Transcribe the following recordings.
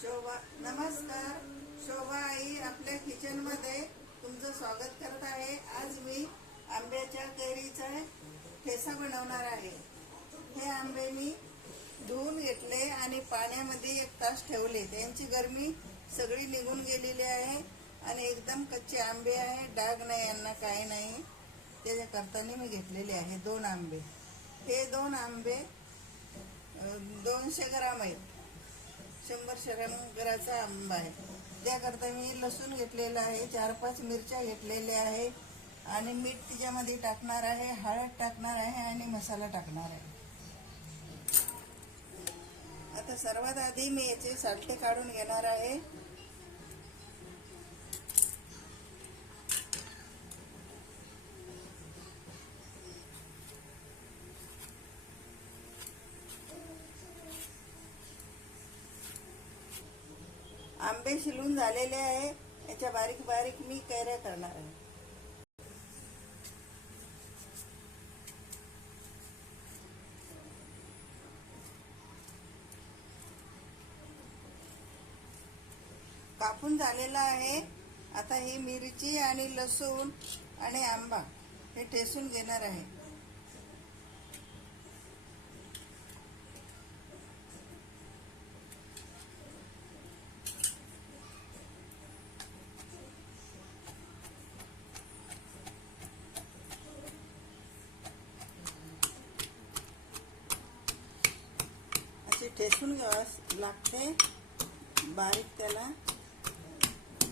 शोभा नमस्कार. शोभा आई आपल्या किचनमध्ये तुमचं स्वागत करत आहे. आज मी आंब्याच्या कैरीचा ठेसा बनवणार आहे. हे आंबे मी धुवून घेतले आणि पाण्यामध्ये एक तास ठेवले. त्यांची गरमी सगळी निघून गेलेली आहे आणि एकदम कच्चे आंबे आहे. डाग नाही यांना काही नाही. त्याच्या करताना मी घेतलेले आहे दोन आंबे. हे दोन आंबे दोनशे ग्राम आहेत. शंभर शरंगराचा आंबा आहे. त्याकरता मी लसूण घेतलेला आहे चार पाच मिरच्या घेतलेल्या आहे आणि मीठ तिच्यामध्ये टाकणार आहे हळद टाकणार आहे आणि मसाला टाकणार आहे. आता सर्वात आधी मी याचे सालटे काढून घेणार आहे. आंबे शिलून झालेले आहे. याच्या बारीक बारीक मी कैऱ्या करणार आहे. कापून झालेला आहे. आता ही मिरची आणि लसूण आणि आंबा हे ठेसून घेणार आहे. अशी ठेसून घ्यावं लागते. बारीक त्याला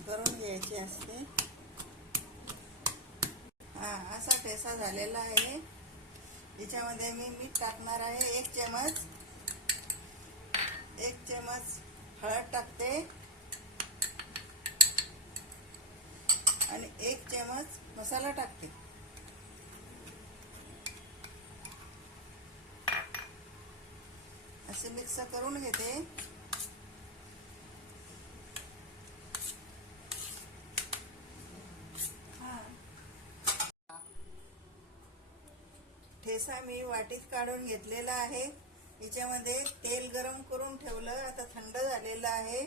करून घ्यायची असते. हा असा ठेसा झालेला आहे. याच्यामध्ये मी मीठ टाकणार आहे. एक चमच एक चमच हळद टाकते. आणि एक चमच मसाला टाकते. असे मिक्स करून घेते. ठेसा मी वाटीत काढून घेतलेला आहे. याच्यामध्ये तेल गरम करून ठेवलं. आता थंड झालेलं आहे.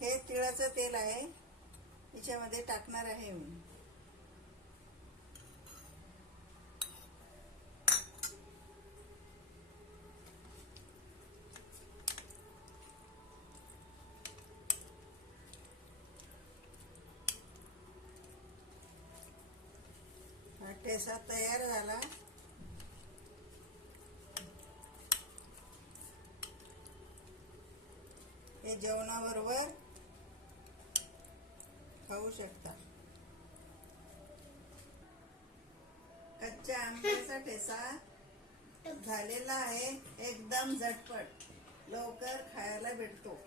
हे तिळाचं तेल आहे. याच्यामध्ये टाकणार आहे मी. ठेसा तयार झाला हे जेवणाबरोबर खाऊ शकता कच्च्या आंब्याचा ठेसा झालेला आहे एकदम झटपट लवकर खायला भेटतो